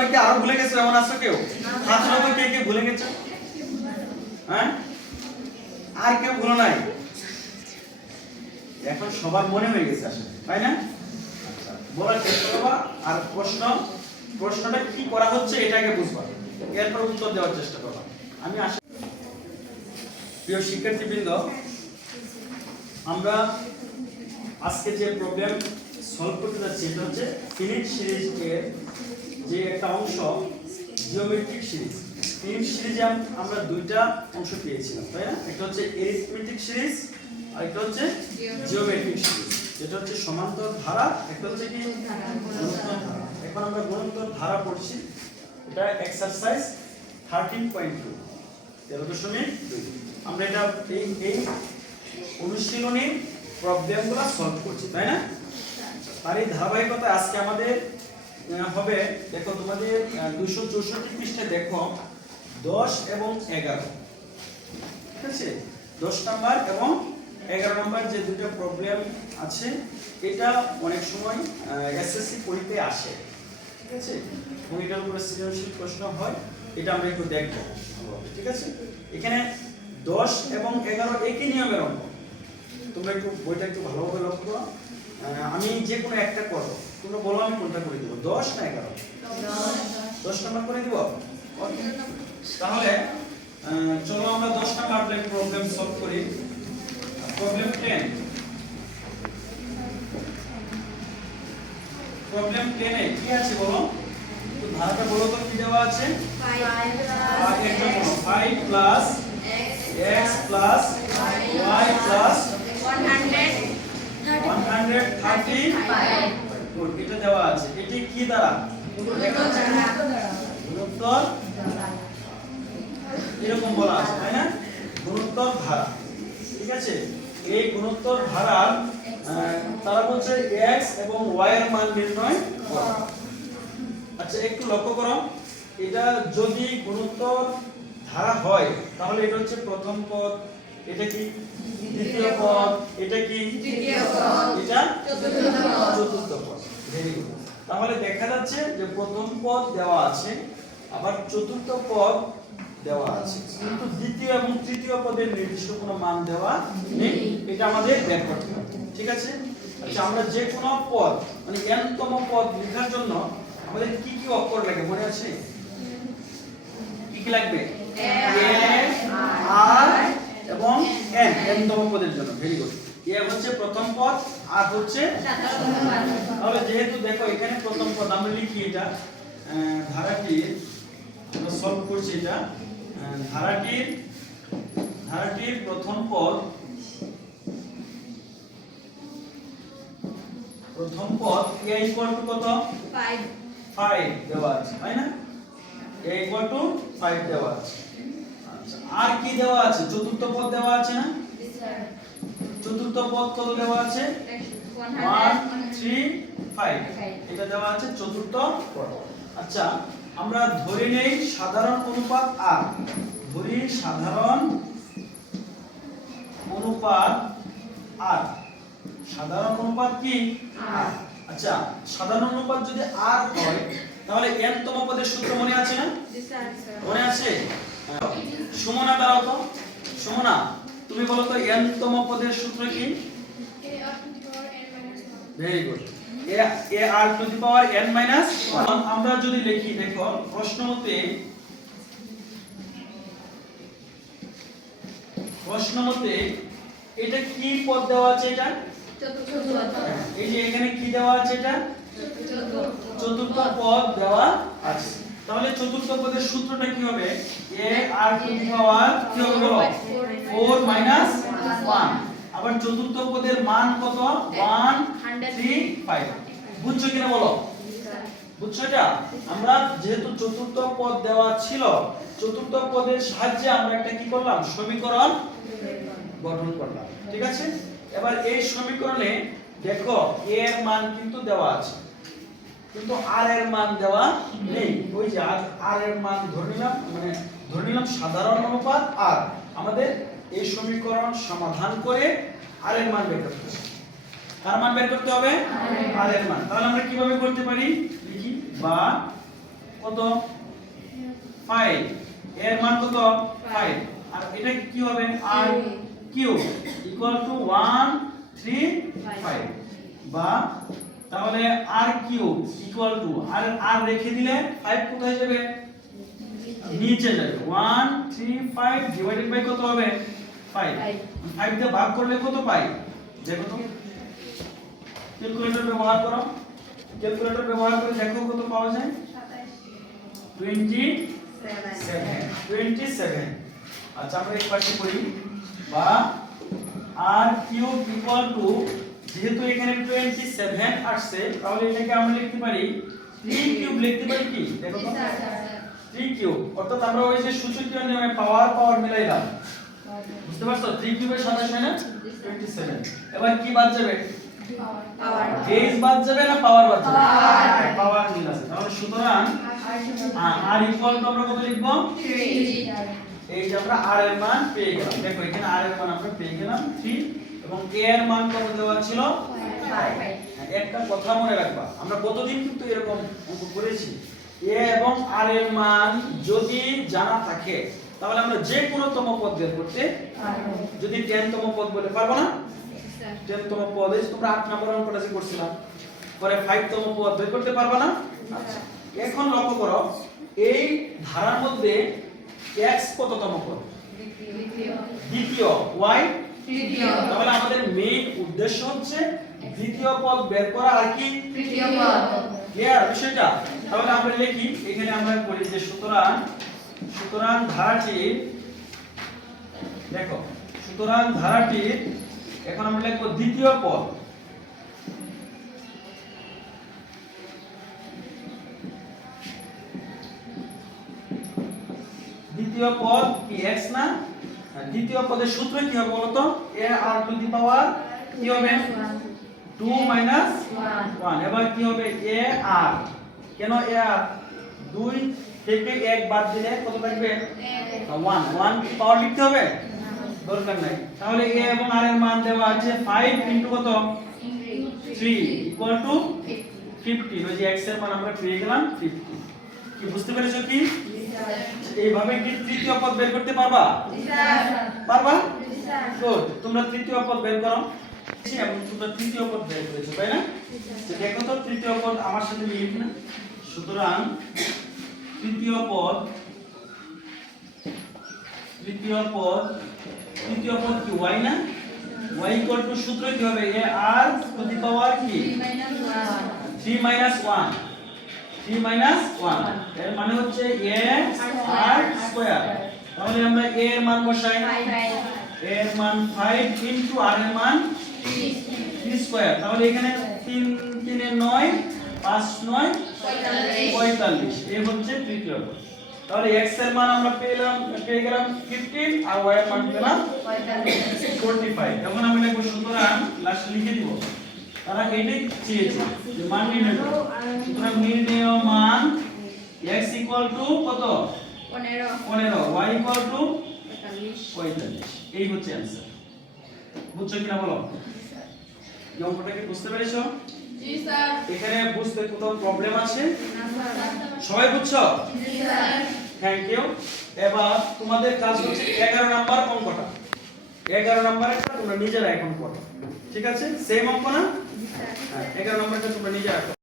তোমরা কি আরো ভুলে গেছো? এমন আছো কেউ? হাত তোলো, কে কে ভুলে গেছো? হ্যাঁ, আর কেউ ভুলো নাই? এখন সবার মনে হয়ে গেছে আসলে, তাই না? আচ্ছা, বলার চেষ্টা করবা আর প্রশ্নটা কি করা হচ্ছে এটাকে বুঝবা, এরপর উত্তর দেওয়ার চেষ্টা করবা। আমি আশা, প্রিয় শিক্ষার্থীবৃন্দ, আমরা আজকে যে প্রবলেম সলভ করতে যাচ্ছি এটা হচ্ছে ফিনিট সিরিজ এর যে একটা অংশ, জিওমেট্রিক সিরিজ। ফিনিট সিরিজে আমরা দুইটা অংশ পেয়েছিলাম, তাই না? একটা হচ্ছে এরিথমেটিক সিরিজ আর একটা হচ্ছে জিওমেট্রিক সিরিজ, যেটা হচ্ছে সমান্তর ধারা, একটা হচ্ছে কি গুণোত্তর ধারা। এখন আমরা গুণোত্তর ধারা পড়ছি, এটা এক্সারসাইজ 13.2 13.2। আমরা এটা এই অনুশীলনী প্রবলেমগুলো সলভ করছি, তাই না? আর এই ধারাবাহিকতায় আজকে আমাদের হবে, দেখো তোমাদের 264 পৃষ্ঠায় দেখো 10 এবং 11, ঠিক আছে? 10 নাম্বার এবং 11 নাম্বার যে দুটো প্রবলেম আছে, এটা অনেক সময় এসএসসি পরীক্ষায় আসে, ঠিক আছে? এবং এটার উপরে সৃজনশীল প্রশ্ন হয়, এটা আমরা একটু দেখব, ঠিক আছে? এখানে 10 এবং 11 একই নিয়মের অঙ্ক। তোমরা একটু বইটা একটু ভালোভাবে লক্ষ্য করো। আমি যে কোনো একটা করব, তোমরা বলো আমি কোনটা করে দিব, 10 না 11? 10 নাম্বার করে দিব। তাহলে চলো আমরা 10 নাম্বার প্রবলেম সলভ করি। প্রবলেম 10। প্রবলেম 10 এ কি আছে বলো? তো ধারাটা বলো তো, কি দেওয়া আছে? 5 plus x plus y plus 135 গুণ, এটা দেওয়া আছে। এটি কি দ্বারা? গুণোত্তর, এরকম বলা আছে, তাই না? গুণোত্তর ধারা, ঠিক আছে? এই গুণোত্তর ধারার তারা বলছে x এবং y এর মান নির্ণয় করো। আচ্ছা, একটু লক্ষ্য করো, এটা যদি গুণোত্তর ধারা হয় তাহলে এটা হচ্ছে প্রথম পদ, এটা কি দ্বিতীয় পদ, এটা কি তৃতীয় পদ, এটা চতুর্থ পদ। Very good. তাহলে দেখা যাচ্ছে যে প্রথম পদ দেওয়া আছে, আবার চতুর্থ পদ দেওয়া আছে, কিন্তু দ্বিতীয় এবং তৃতীয় পদের নির্দিষ্ট কোনো মান দেওয়া নেই। এটা আমাদের বের করতে হবে, ঠিক আছে? আচ্ছা, আমরা যে কোনো পদ মানে n-তম পদ লেখার জন্য আমাদের কি কি অক্ষর লাগে মনে আছে? কি কি লাগবে? a, r এবং n, n-তম পদের জন্য। Very good. a হচ্ছে প্রথম পদ, r হচ্ছে সাধারণ পদ। তাহলে যেহেতু দেখো এখানে প্রথম পদ, আমরা লিখি এটা ধারাটির, আমরা সলভ করছি এটা ধারাটির প্রথম পদ a ইকুয়াল টু কত? 5 দেওয়া আছে, তাই না? a ইকুয়াল টু 5 দেওয়া আছে। আচ্ছা, আর কি দেওয়া আছে? চতুর্থ পদ দেওয়া আছে না? চতুর্থ পদ কত দেওয়া আছে? 135, এটা দেওয়া আছে চতুর্থ পদ। আচ্ছা, আমরা ধরে নেই সাধারণ অনুপাত r, ধরি সাধারণ অনুপাত r, সাধারণ অনুপাত কি? r। আচ্ছা, সাধারণ অনুপাত যদি r হয় তাহলে n-তম পদের সূত্র মনে আছে না? মনে আছে? সুমনা দাঁড়াও তো, সুমনা তুমি বলো তো n-তম পদের সূত্র কি? Very good, a r to the power n minus 1। আমরা যদি লিখি, দেখো প্রশ্ন মতে এটা কি পদ দেওয়া আছে? এটা চতুর্থ পদ। এই যে এখানে কি দেওয়া আছে? এটা চতুর্থ পদ দেওয়া আছে। তাহলে চতুর্থ পদের সূত্রটা কি হবে? a r টু দি পাওয়ার কি হবে বলো? 4 মাইনাস 1। আবার চতুর্থ পদের মান কত? 135। বুঝছো কিনা বলো? বুঝছো এটা? আমরা যেহেতু চতুর্থ পদ দেওয়া ছিল, চতুর্থ পদের সাহায্যে আমরা একটা কি করলাম? সমীকরণ গঠন করলাম, ঠিক আছে? এবার এই সমীকরণে দেখো a এর মান কিন্তু দেওয়া আছে, কিন্তু r এর মান দেওয়া নেই। ওই যে r এর মান ধরে নিলাম সাধারণ অনুপাত r। আমাদের এই সমীকরণ সমাধান করে r এর মান বের করতে হবে। কার মান বের করতে হবে? r এর মান। তাহলে আমরা কিভাবে করতে পারি? লিখি, বা কত 5, এর মান কত 5, আর এটা কি হবে r কিউব ইকুয়াল টু 135, বা তাহলে r কিউব ইকুয়াল টু আর রেখে দিলে 5 কোথায় যাবে নিচে যাবে, 135 ডিভাইডেড বাই কত হবে 5, 5 দিয়ে ভাগ করলে কত পাই দেখো তো, ক্যালকুলেটর ব্যবহার করো, ক্যালকুলেটর ব্যবহার করে দেখো কত পাওয়া যায় 27। আচ্ছা আমরা এই পাশে করি, বা r কিউব ইকুয়াল টু, যেহেতু এখানে 27 আসছে তাহলে এটাকে আমরা লিখতে পারি 3 কিউব লিখতে পারি কি দেখো তো 3 কিউব, অর্থাৎ আমরা ওই যে সূচকীয় নিয়মে পাওয়ার মিলাইলাম, বুঝতে পারছো 3 কিউবের 27 হয় না 27। এবার কি বাদ যাবে বেস বাদ যাবে না পাওয়ার বাদ যাবে, পাওয়ার মিল আছে, তাহলে সুতরাং r ইকুয়াল টু আমরা কত লিখব 3, এই যে আমরা r এর মান পেয়ে গেলাম, দেখো এখানে r এর মান আমরা পেয়ে গেলাম 3 এবং a এর মান কত দেওয়া ছিল 5। একটা কথা মনে রাখবা, আমরা কতদিন কিন্তু এরকম অঙ্ক করেছি, a এবং r এর মান যদি জানা থাকে তাহলে আমরা যে কোনো তম পদ বের করতে পারবো, যদি 10 তম পদ বলে পারবো না, 10 তম পদ এই তোমরা 8 নম্বর অঙ্কটা যে করছিলাম, পরে 5 তম পদ বের করতে পারবে না। আচ্ছা এখন লক্ষ্য করো এই ধারার মধ্যে x কততম পদ দ্বিতীয়, y তৃতীয়, তাহলে আমাদের মেইন উদ্দেশ্য হচ্ছে দ্বিতীয় পদ বের করা আর কি তৃতীয় পদ, ক্লিয়ার বিষয়টা। তাহলে আমরা লিখি এখানে আমরা করি যে সুতরাং ধারাটির, দেখো সুতরাং ধারাটির এখন আমরা লিখব দ্বিতীয় পদ, দ্বিতীয় পদ কি x না, দ্বিতীয় পদের সূত্র কি হবে বলতো a r টু দি পাওয়ার কি হবে 2 মাইনাস 1, এবার কি হবে a r, কেন a r 2 থেকে 1 বাদ দিলে কত থাকবে 1 কি পাওয়ার লিখতে হবে দরকার নাই, তাহলে a এবং r এর মান দেওয়া আছে 5 ইনটু কত 3 ইকুয়াল টু 15, ওই যে x এর মান আমরা পেয়ে গেলাম 50। কি বুঝতে পেরেছো কি এইভাবে কি তৃতীয় পদ বের করতে পারবা পারবা গুড, তোমরা তৃতীয় পদ বের করো, এবং তোমরা তৃতীয় পদ বের করেছো তাই না, তো দেখো তো তৃতীয় পদ আমার সাথে মিলে কিনা। সুতরাং তৃতীয় পদ কি y না, y ইকুয়াল টু সূত্র কি হবে a r টু দি পাওয়ার কি 3 মাইনাস 1, 3 মাইনাস 1 এর মানে হচ্ছে a r স্কয়ার, তাহলে আমরা a এর মান বসাই, a এর মান 5 ইনটু r এর মান 3 স্কয়ার, তাহলে এখানে 3 3 এর 9 5 9 45, এই হচ্ছে তৃতীয় পদ। তাহলে x এর মান আমরা পেয়ে গেলাম 15 আর y এর মান পেলাম 45। এখন আমরা লিখব সুতরাং লাস্ট লিখে দিব, তারা এটাই চেয়েছে যে মান নির্ণয় করো, সুতরাং নির্ণেয় মান x ইকুয়াল টু কত 15, y ইকুয়াল টু 45, এই হচ্ছে आंसर। বুঝছো কিনা বলো, এই অঙ্কটা কি বুঝতে পেরেছো? জি স্যার। এখানে বুঝতে কোনো প্রবলেম আছে না স্যার? সবাই বুঝছো? জি স্যার। Thank you. এবার তোমাদের কাজ হচ্ছে 11 নাম্বার অঙ্কটা, 11 নাম্বারটা তোমরা নিজেরা এখন করো, ঠিক আছে? সেম অঙ্ক না? জি স্যার। 11 নাম্বারটা তোমরা নিজেরা